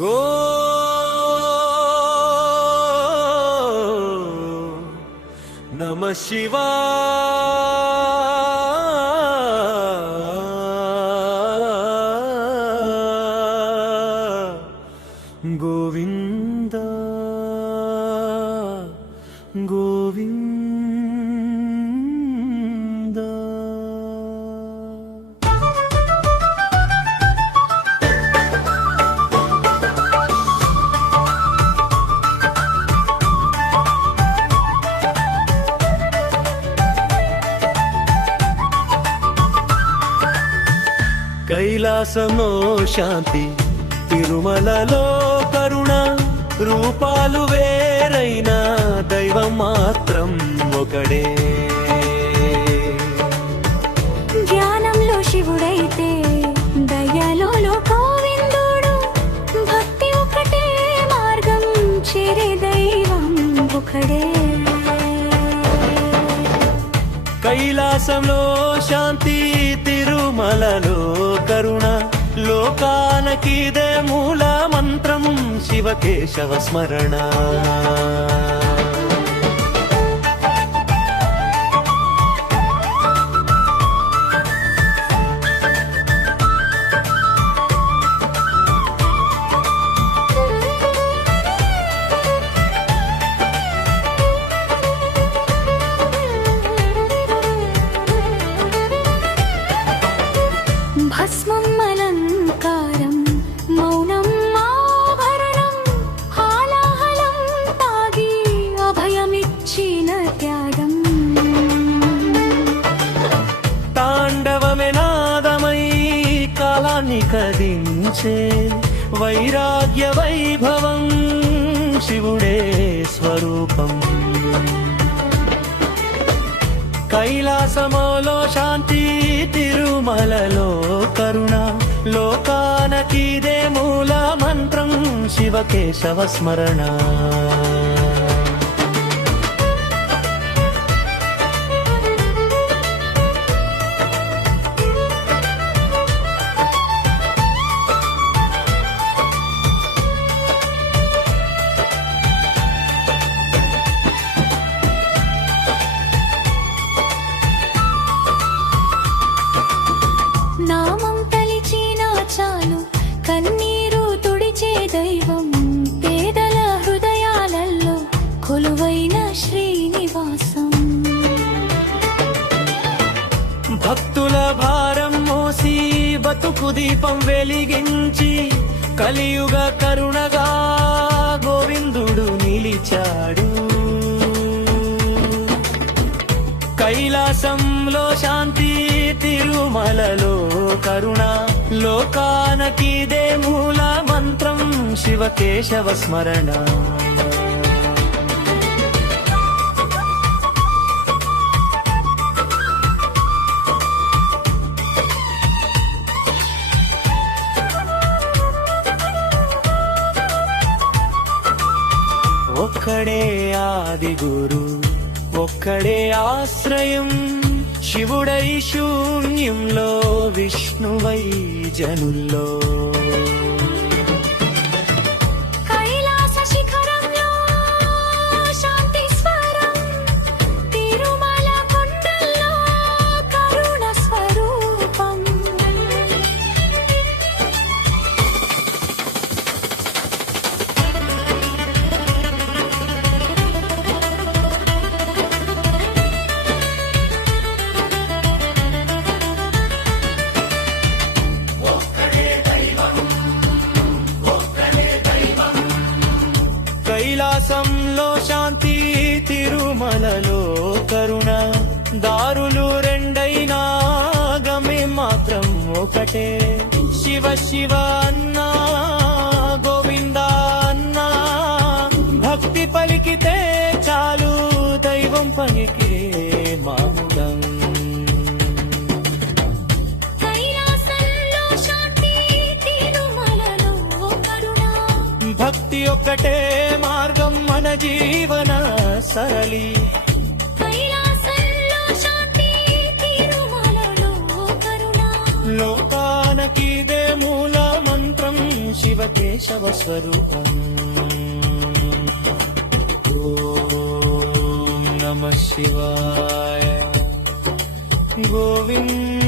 Go నమ కైలాసమో శాంతి తిరుమలలో కరుణ రూపాలు వేరైన దైవం మాత్రం ఒకడే. ధ్యానంలో శివుడైతే దయలో గోవిందుడు భక్తి ఒకటే మార్గం చేరే దైవం ఒకడే. కైలాసంలో శాంతి తిరుమలలో కరుణ లోకానకిదే మూల మంత్రం శివకేశవ స్మరణ. కాలాన్ని కదించే వైరాగ్య వైభవం శివుడే స్వరూపం. కైలాసమోలో శాంతి తిరుమలలో కరుణ లోకానకిదే మూల మంత్రం శివకేశవ స్మరణ. బతుకు దీపం వెలిగించి కలియుగ కరుణగా గోవిందుడు నిలిచాడు. కైలాసంలో శాంతి తిరుమలలో కరుణ లోకానకిదే మూల మంత్రం శివకేశవ స్మరణ. ఒక్కడే ఆది గురు ఒక్కడే ఆశ్రయం. శివుడై శూన్యంలో విష్ణువై జనుల్లో. కైలాసంలో శాంతి తిరుమలలో కరుణ. దారులు రెండైనా గమే మాత్రం ఒకటే. శివ శివ అన్నా గోవింద అన్నా. భక్తి పలికితే చాలు దైవం పలికే మాముదం. భక్తి ఒక్కటే మార్గం మన జీవన సరళి. లోకానకిదే మూల మంత్రం శివ కేశవ స్వరూపం. ఓం నమ శివాయ. గోవింద